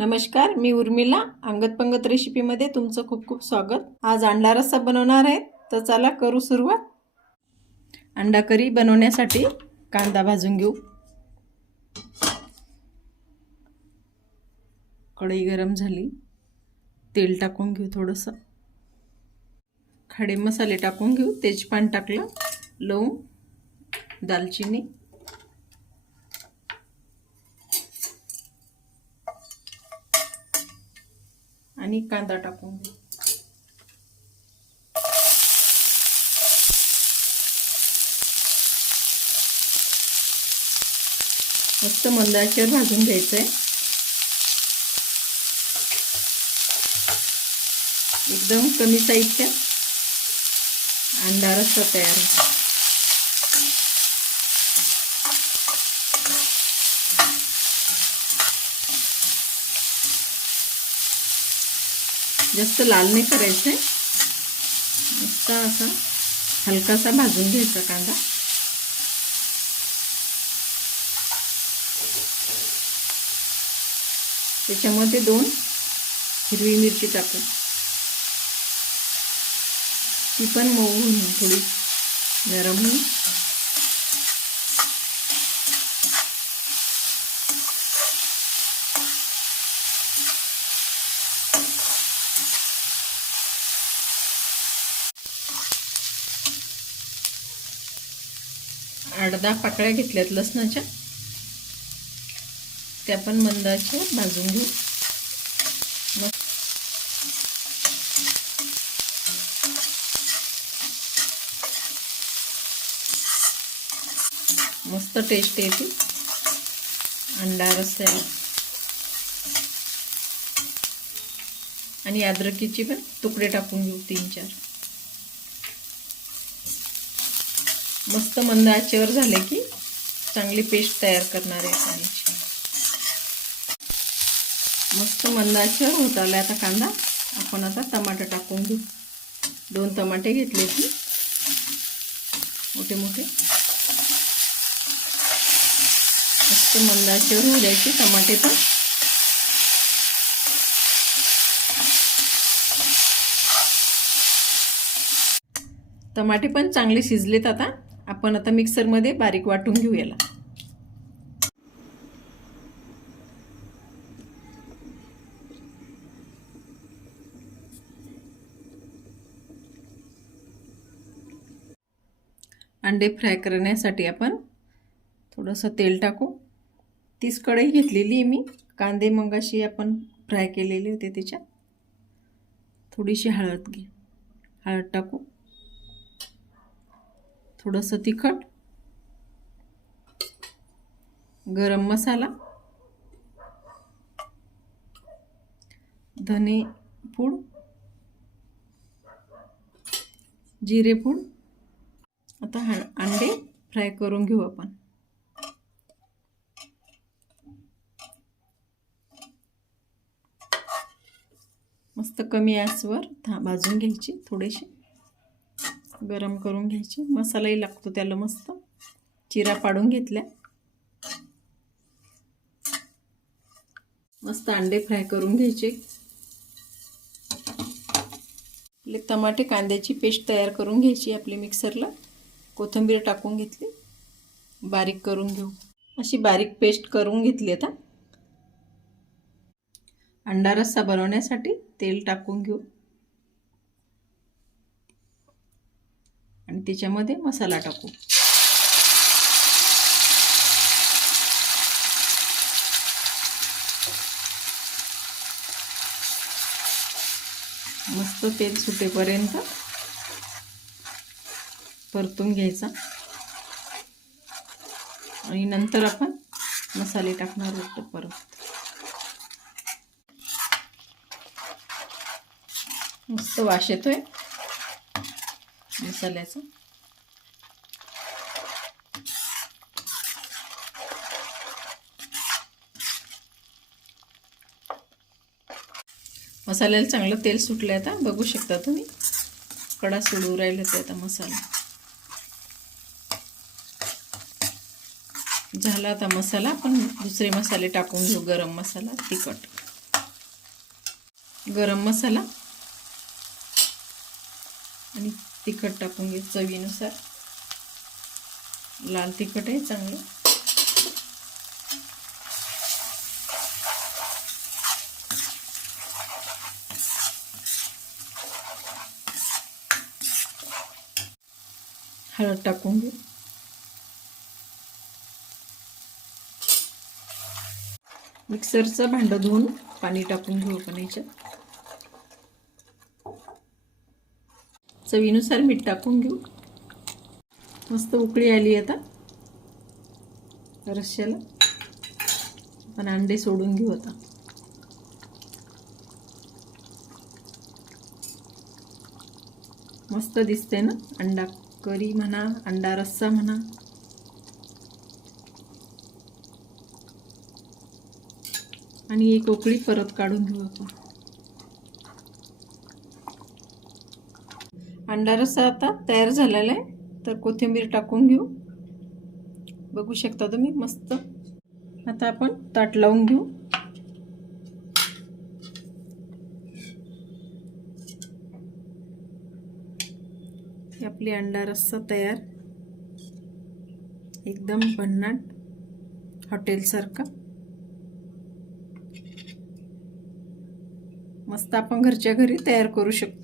नमस्कार मी उर्मिला. अंगत पंगत रेसिपीमध्ये तुमचं खूप खूप स्वागत. आज अंडा रस्सा बनवणार आहे. तर चला करू सुरुवात. अंडा करी बनवण्यासाठी कांदा भाजून घेऊ. कढई गरम झाली. तेल टाकून घेऊ थोडंसं. खडे मसाले टाकून घेऊ. तेजपान टाकलं. लवंग दालचिनी आणि कांदा टाकून घेऊ मस्त मंदाच्यावर भाजून घ्यायचं आहे एकदम कमी साईजच्या अंडा रस्सा तयार जास्त लाल नाही करायचं आहे नुसता असा हलकासा भाजून घ्यायचा कांदा. त्याच्यामध्ये दोन हिरवी मिरची टाकू ती पण मऊ होऊन थोडी. नरम होऊन. आठ दहा पाकळ्या घेतल्यात लसणाच्या. त्या पण मंदाच्या भाजून घेऊ. मग मस्त टेस्ट येते. अंडा रस्त्याला आणि अद्रकीची पण तुकडे टाकून घेऊ तीन चार. मस्त मंद आचेवर झाले की चांगली पेस्ट तयार करणार आहे कांद्याची मस्त मंद आचेवर होत आला आता कांदा. आपण आता टमाटर टाकून घेऊ. दोन टमाटे घेतले की मोठे मोठे. मस्त मंद आचेवर होऊ द्यायचे टमाटे पण. टमाटे पण चांगले शिजलेत आता. आपण आता मिक्सरमध्ये बारीक वाटून घेऊ याला अंडे फ्राय करण्यासाठी आपण थोडंसं तेल टाकू. तीस कढई घेतलेली आहे मी. कांदे मंगाशी आपण फ्राय केलेले होते त्याच्यात. थोडीशी हळद घे. हळद टाकू. थोडंसं तिखट गरम मसाला धने पूड जिरे पूड. आता हा अंडे फ्राय करून घेऊ आपण. मस्त कमी आसवर था भाजून घ्यायची थोडेसे गरम करून घ्यायची. मसालाही लागतो त्याला मस्त. चिरा पाडून घेतल्या. मस्त अंडे फ्राय करून घ्यायचे. आपले टमाटे कांद्याची पेस्ट तयार करून घ्यायची आपली मिक्सरला. कोथिंबीर टाकून घेतली. बारीक करून घेऊ. अशी बारीक पेस्ट करून घेतली आता. अंडा रस्सा बनवण्यासाठी तेल टाकून घेऊ. आणि त्याच्यामध्ये मसाला टाकू. मस्त तेल सुटेपर्यंत परतून घ्यायचा. आणि नंतर आपण मसाले टाकणार होतो परत. मस्त वास येतोय. मसाल्याचं. मसाल्याला चांगलं तेल सुटलं आहे आता बघू शकता तुम्ही. कडा सोडू राहिलं ते आता मसाला. झाला आता मसाला पण दुसरे मसाले टाकून घेऊ गरम मसाला तिखट. गरम मसाला. आणि तिखट टाकून घे चवीनुसार. लाल तिखट आहे चांगलं. हळद टाकून घे मिक्सरचं भांडं धुवून पाणी टाकून घेऊ आपण याच्यात. चवीनुसार मीठ टाकून घेऊ. मस्त उकळी आली आता. रश्श्याला. आपण अंडे सोडून घेऊ आता. मस्त दिसते ना? अंडा करी म्हणा अंडा रस्सा म्हणा. आणि एक उकळी परत काढून घेऊ आपण. अंडा रस्सा आता तयार झालेला आहे. तर कोथिंबीर टाकून घेऊ. बघू शकता तुम्ही मस्त. आता आपण ताट लावून घेऊ. आपली अंडा रस्सा तयार. एकदम भन्नाट हॉटेलसारखा मस्त आपण घरच्या घरी तयार करू शकतो.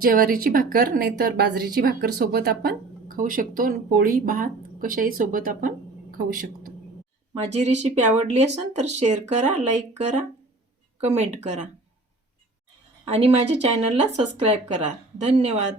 ज्वारीची भाकर नाहीतर बाजरीची भाकर सोबत आपण खाऊ शकतो पोळी भात कशाही सोबत आपण खाऊ शकतो. माझी रेसिपी आवडली असेल तर शेअर करा लाईक करा कमेंट करा. आणि माझ्या चॅनलला सबस्क्राईब करा. धन्यवाद.